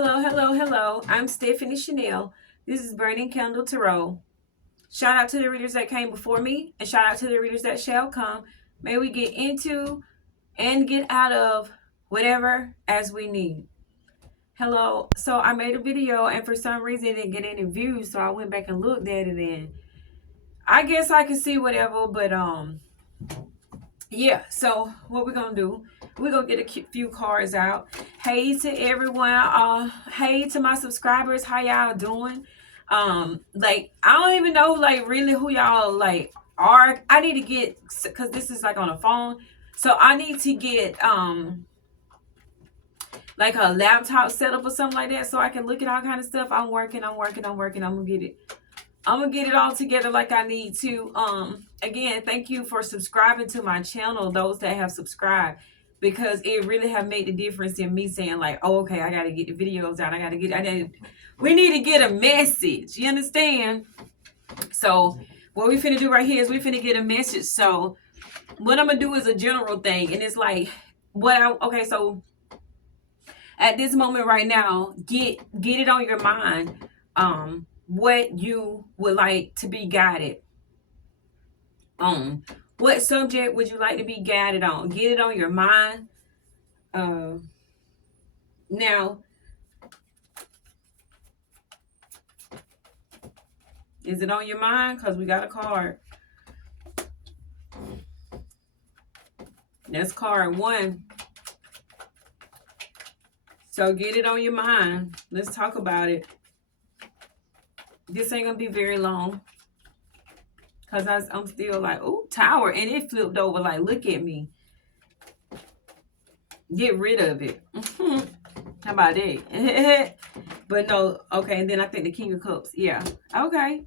Hello, hello, hello. I'm Stephanie Chanel. This is Burning Candle Tarot. Shout out to the readers that came before me, and shout out to the readers that shall come. May we get into and get out of whatever as we need. Hello. So I made a video, and for some reason it didn't get any views, so I went back and looked at it, and I guess I could see whatever, but yeah. So what we're gonna do? We're gonna get a few cards out. Hey to everyone. Hey to my subscribers. How y'all doing? Like I don't even know like really who y'all like are. I need to get, because this is like on a phone, so I need to get like a laptop setup or something like that so I can look at all kind of stuff. I'm working. I'm gonna get it. I'm gonna get it all together like I need to. Again, thank you for subscribing to my channel, those that have subscribed, because it really have made the difference in me saying like, oh, okay, I gotta get the videos out. We need to get a message. You understand? So what we finna do right here is we finna get a message. So what I'm gonna do is a general thing, and it's like so at this moment right now, get it on your mind. What you would like to be guided on. What subject would you like to be guided on? Get it on your mind. Now, is it on your mind? Because we got a card. That's card 1. So get it on your mind. Let's talk about it. This ain't gonna be very long, because I'm still like, oh, Tower, and it flipped over. Like, look at me. Get rid of it. How about that? But no, okay, and then I think the King of Cups. Yeah, okay.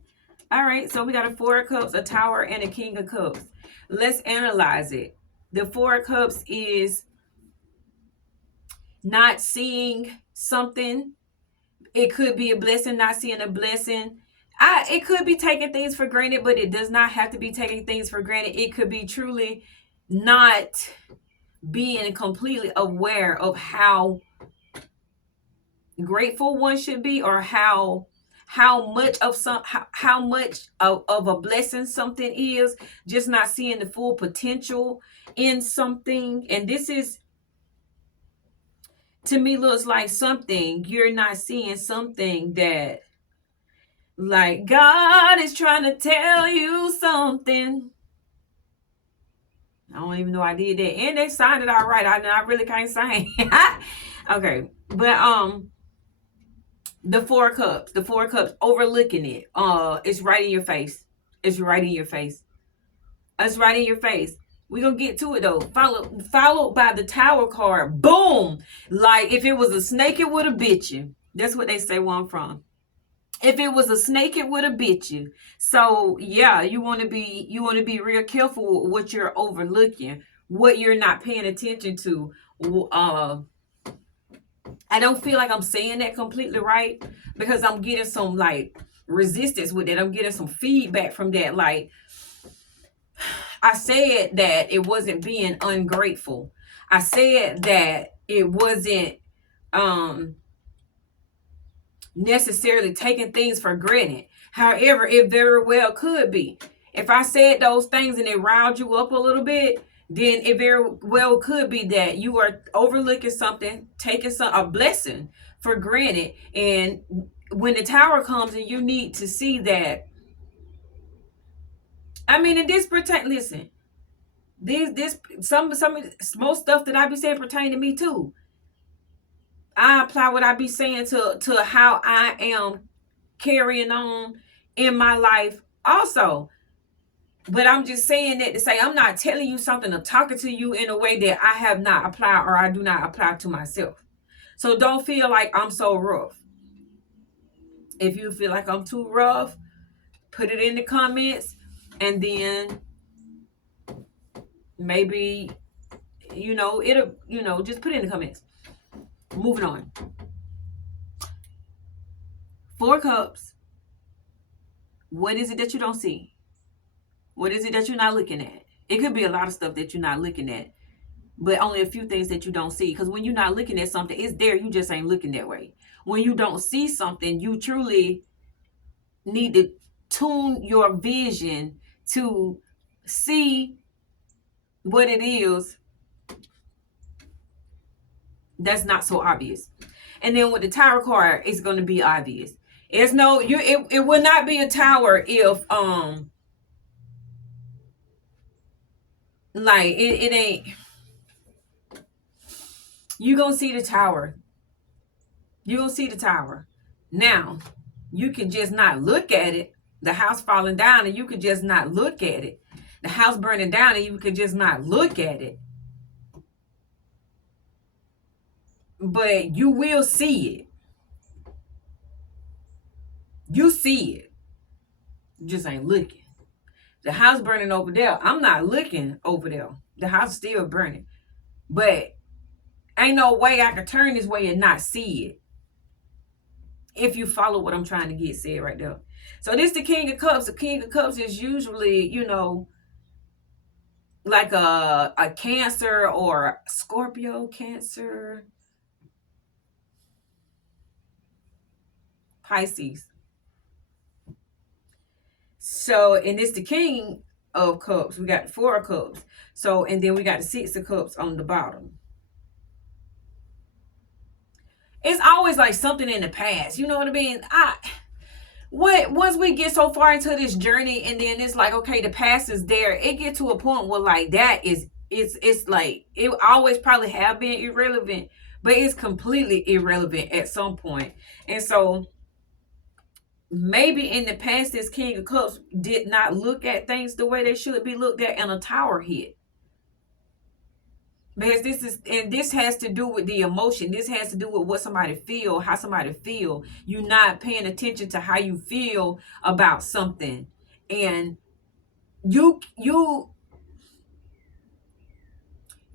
All right, so we got a 4 of Cups, a Tower, and a King of Cups. Let's analyze it. The 4 of Cups is not seeing something. It could be a blessing, not seeing a blessing. It could be taking things for granted, but it does not have to be taking things for granted. It could be truly not being completely aware of how grateful one should be, or how much of a blessing something is. Just not seeing the full potential in something. And this is, to me, looks like something you're not seeing, something that like God is trying to tell you something. I don't even know I did that, and they signed it all right. I really can't sing. Okay, but the 4 of Cups, overlooking it. It's right in your face. It's right in your face. It's right in your face. We're gonna get to it though. Followed by the Tower card. Boom! Like if it was a snake, it would have bit you. That's what they say where I'm from. If it was a snake, it would have bit you. So yeah, you want to be real careful with what you're overlooking, what you're not paying attention to. I don't feel like I'm saying that completely right, because I'm getting some like resistance with it. I'm getting some feedback from that. Like, I said that it wasn't being ungrateful. I said that it wasn't necessarily taking things for granted. However, it very well could be. If I said those things and it riled you up a little bit, then it very well could be that you are overlooking something, taking a blessing for granted. And when the Tower comes and you need to see that, I mean, in this listen, most stuff that I be saying pertain to me too. I apply what I be saying to how I am carrying on in my life also. But I'm just saying that to say I'm not telling you something or talking to you in a way that I have not applied, or I do not apply to myself. So don't feel like I'm so rough. If you feel like I'm too rough, put it in the comments, and then maybe, it'll, just put it in the comments. Moving on. 4 Cups. What is it that you don't see? What is it that you're not looking at? It could be a lot of stuff that you're not looking at. but only a few things that you don't see. Because when you're not looking at something, it's there. You just ain't looking that way. When you don't see something, you truly need to tune your vision to see what it is that's not so obvious. And then with the tower card, it's going to be obvious. It's no you it will not be a tower if like it ain't. You gonna see the tower. You gonna see the tower. Now, you can just not look at it. The house falling down and you can just not look at it. The house burning down and you can just not look at it. But you will see it. You see it. You just ain't looking. The house burning over there. I'm not looking over there. The house still burning. But ain't no way I can turn this way and not see it. If you follow what I'm trying to get said right there. So this the King of Cups. The King of Cups is usually, like a Cancer or Scorpio, Cancer, Pisces. So, and it's the King of Cups. We got the Four of Cups. So, and then we got the Six of Cups on the bottom. It's always like something in the past. You know what I mean? Once we get so far into this journey, and then it's like, okay, the past is there. It get to a point where like that is it's like it always probably have been irrelevant, but it's completely irrelevant at some point. And so maybe in the past, this King of Cups did not look at things the way they should be looked at, and a tower hit. Because this has to do with the emotion. This has to do with what somebody feel, how somebody feel. You're not paying attention to how you feel about something. And you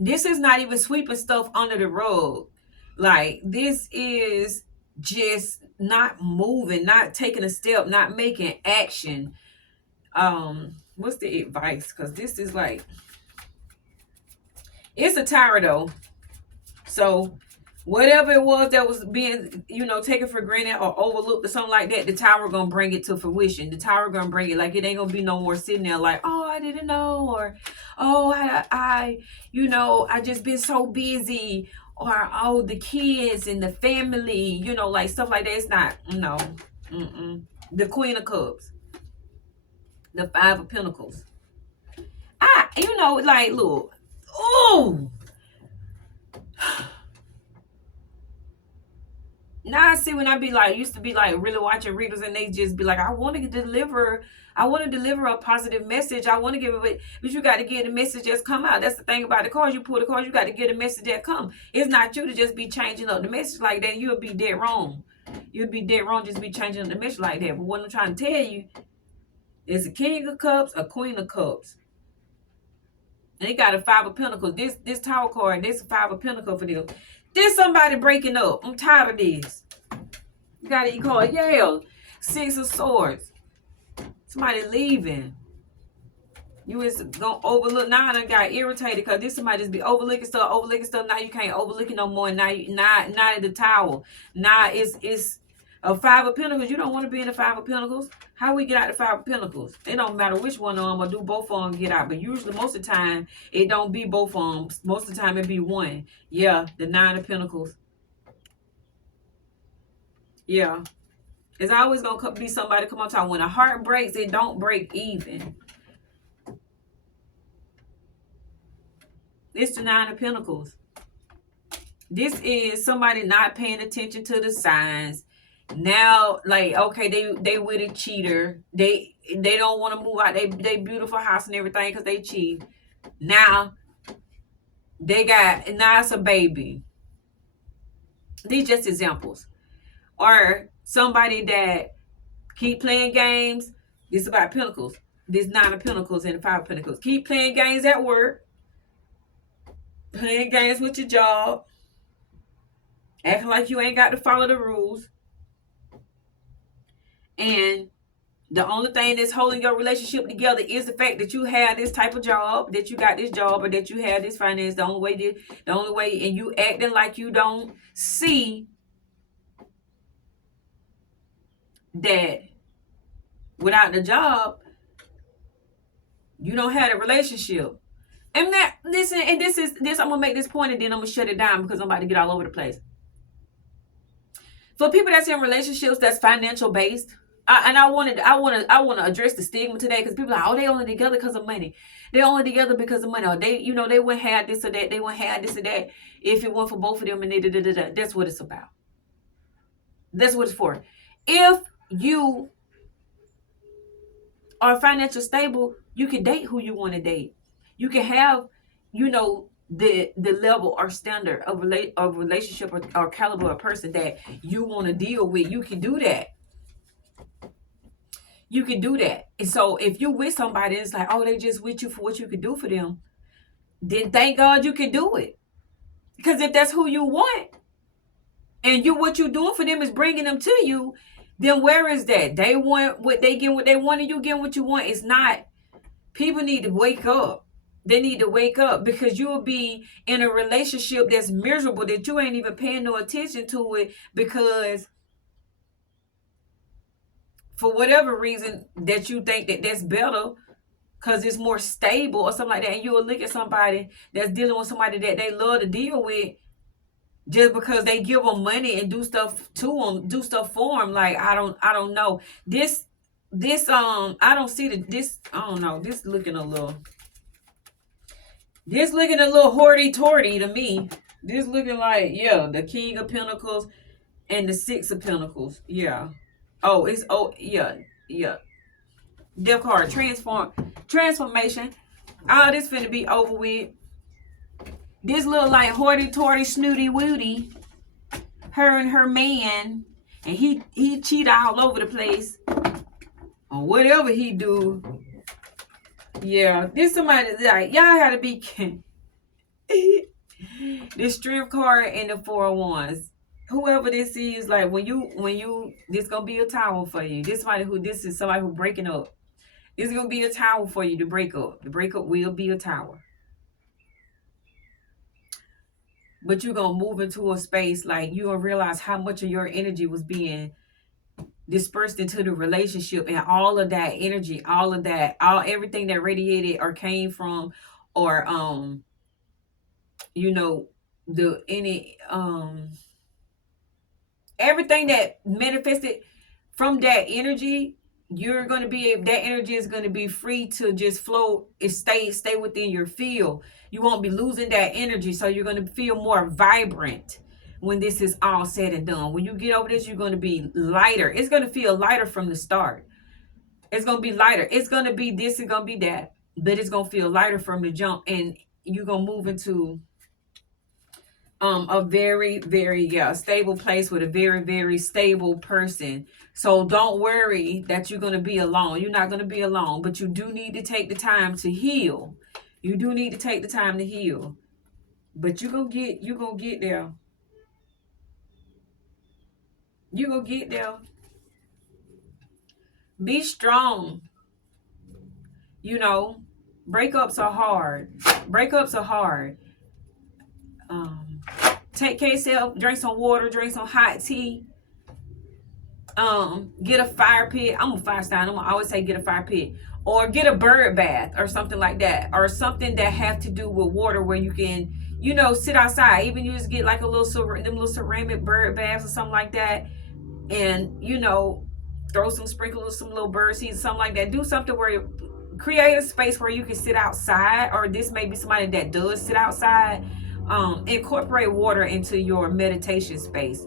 this is not even sweeping stuff under the rug. Like, this is just not moving, not taking a step, not making action. What's the advice? Because this is like, it's a tower though. So whatever it was that was being, taken for granted or overlooked or something like that, the tower gonna bring it to fruition. The tower gonna bring it. Like, it ain't gonna be no more sitting there like, oh, I didn't know, or oh, I just been so busy, or oh, the kids and the family, like stuff like that. It's not, no. The Queen of Cups, the Five of Pentacles. Like, look, oh. Now I see when I be like, used to be like really watching readers, and they just be like, I want to deliver a positive message. I want to give it, but you got to get the message that's come out. That's the thing about the cards. You pull the cards, you got to get a message that come. It's not you to just be changing up the message like that. You'll be dead wrong. You'll be dead wrong just be changing up the message like that. But what I'm trying to tell you is a King of Cups, a Queen of Cups. And they got a Five of Pentacles. This Tower card, this Five of Pentacles for them. There's somebody breaking up. I'm tired of this. You got to call it, yeah. Six of Swords. Somebody leaving. You is gonna overlook. Now I done got irritated because this somebody just be overlooking stuff. Now you can't overlook it no more. Now you not at the Tower. Now it's a Five of Pentacles. You don't want to be in the Five of Pentacles. How we get out the Five of Pentacles? It don't matter which one of them, or do both of them get out. But usually, most of the time, it don't be both of them. Most of the time, it be one. Yeah, the Nine of Pentacles. Yeah. It's always going to be somebody come on top. When a heart breaks, it don't break even. It's the Nine of Pentacles. This is somebody not paying attention to the signs. Now, like, okay, they with a cheater. They don't want to move out they beautiful house and everything because they cheat. Now it's a baby. These just examples. Or somebody that keep playing games. This is about Pentacles. This Nine of Pentacles and the Five of Pentacles. Keep playing games at work. Playing games with your job. Acting like you ain't got to follow the rules. And The only thing that's holding your relationship together is the fact that you have this type of job, that you got this job, or that you have this finance. The only way, and you acting like you don't see that without the job, you don't have a relationship. And that listen, and this I'm gonna make this point and then I'm gonna shut it down because I'm about to get all over the place. For people that's in relationships that's financial based, I want to address the stigma today because people are like, oh, they only together because of money. They're only together because of money. Or they wouldn't have this or that. They wouldn't have this or that if it weren't for both of them. And that's what it's about. That's what it's for. If you are financially stable, you can date who you want to date. You can have, the level or standard of relationship or caliber of person that you want to deal with. You can do that. You can do that. And so if you with somebody, it's like, oh, they just with you for what you can do for them, then thank God you can do it. Because if that's who you want, and what you're doing for them is bringing them to you, then where is that? They want what they get, what they want, and you get what you want. It's not. People need to wake up. They need to wake up because you'll be in a relationship that's miserable, that you ain't even paying no attention to it because for whatever reason that you think that that's better because it's more stable or something like that. And you'll look at somebody that's dealing with somebody that they love to deal with just because they give them money and do stuff to them, do stuff for them. Like, I don't know. I don't see I don't know. This looking a little hoity-toity to me. This looking like, yeah, the King of Pentacles and the Six of Pentacles. Yeah. Yeah. Death card, transformation. All this finna be over with. This look like hoity-toity, snooty-wooty. Her and her man. And he cheat all over the place. On whatever he do. Yeah. This somebody like, y'all gotta be this Strength card and the Four of Wands. Whoever this is, like when you this gonna be a tower for you. This is somebody who breaking up. This is gonna be a tower for you to break up. The breakup will be a tower. But you're gonna move into a space like you gonna realize how much of your energy was being dispersed into the relationship, and all of that energy, everything that radiated or came from, or the any everything that manifested from that energy, that energy is going to be free to just flow and stay within your field. You won't be losing that energy, so you're going to feel more vibrant when this is all said and done. When you get over this, you're going to be lighter. It's going to feel lighter from the start. It's going to be lighter. It's going to be this, it's going to be that, but it's going to feel lighter from the jump, and you're going to move into a very, very stable place with a very, very stable person. So don't worry that you're going to be alone. You're not going to be alone, but you do need to take the time to heal. You do need to take the time to heal. But you're going to get there. You're going to get there. Be strong. Breakups are hard. Take care of yourself. Drink some water. Drink some hot tea. Get a fire pit. I'm a fire sign. I'm gonna always say get a fire pit, or get a bird bath or something like that, or something that have to do with water where you can, sit outside. Even you just get like a little ceramic bird baths or something like that, and throw some sprinkles, some little bird seeds, something like that. Do something where create a space where you can sit outside, or this may be somebody that does sit outside. Incorporate water into your meditation space,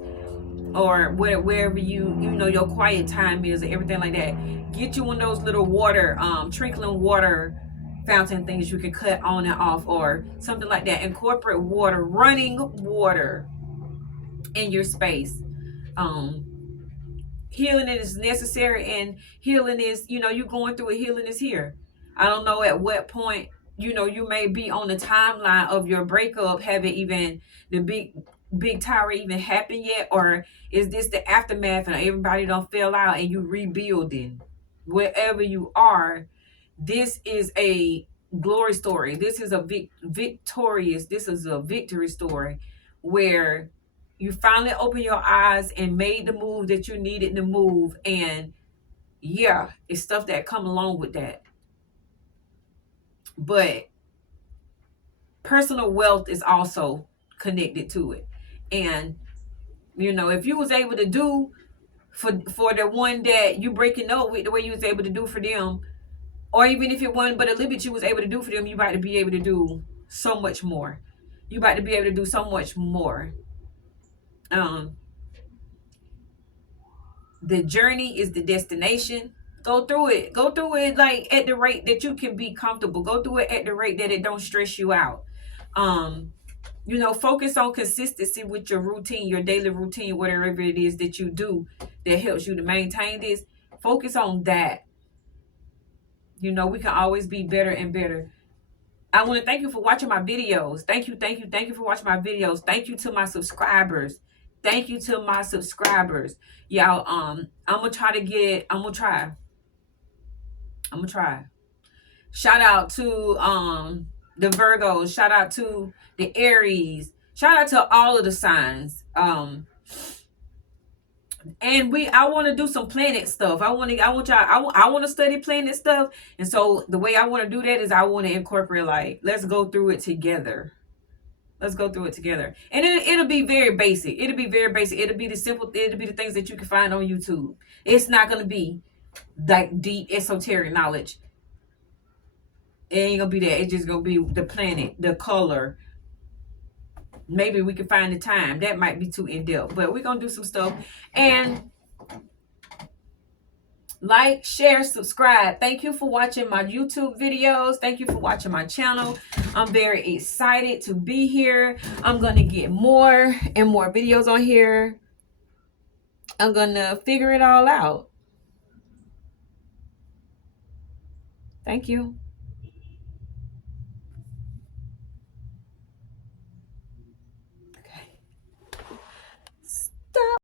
or wherever your quiet time is, and everything like that. Get you one of those little water, trickling water fountain things you can cut on and off, or something like that. Incorporate water, running water in your space. Healing is necessary, and healing is, you're going through it. Healing is here. I don't know at what point you may be on the timeline of your breakup. Haven't even the big tower even happened yet, or is this the aftermath and everybody don't fell out and you rebuilding? wherever you are, this is a glory story. This is a victorious, this is a victory story where you finally open your eyes and made the move that you needed to move. And yeah, it's stuff that come along with that. But personal wealth is also connected to it. And if you was able to do for the one that you breaking up with, the way you was able to do for them, or even if it wasn't but a little bit you was able to do for them, you about to be able to do so much more. You about to be able to do so much more. um the journey is the destination. Go through it like at the rate that you can be comfortable. Go through it at the rate that it don't stress you out. um Focus on consistency with your routine, your daily routine, whatever it is that you do that helps you to maintain this. Focus on that. We can always be better and better. I want to thank you for watching my videos. Thank you for watching my videos. Thank you to my subscribers. Thank you to my subscribers. Y'all, I'm gonna try to get, I'm gonna try. Shout out to the Virgos. Shout out to the Aries. Shout out to all of the signs. And I want to do some planet stuff. I want y'all, I want to study planet stuff. And so the way I want to do that is I want to incorporate, like, let's go through it together. Let's go through it together. And it'll be very basic. It'll be very basic. It'll be the things that you can find on YouTube. It's not going to be like deep esoteric knowledge. It ain't going to be that. It's just going to be the planet, the color. Maybe we can find the time. That might be too in-depth. But we're going to do some stuff. And like, share, subscribe. Thank you for watching my YouTube videos. Thank you for watching my channel. I'm very excited to be here. I'm going to get more and more videos on here. I'm going to figure it all out. Thank you.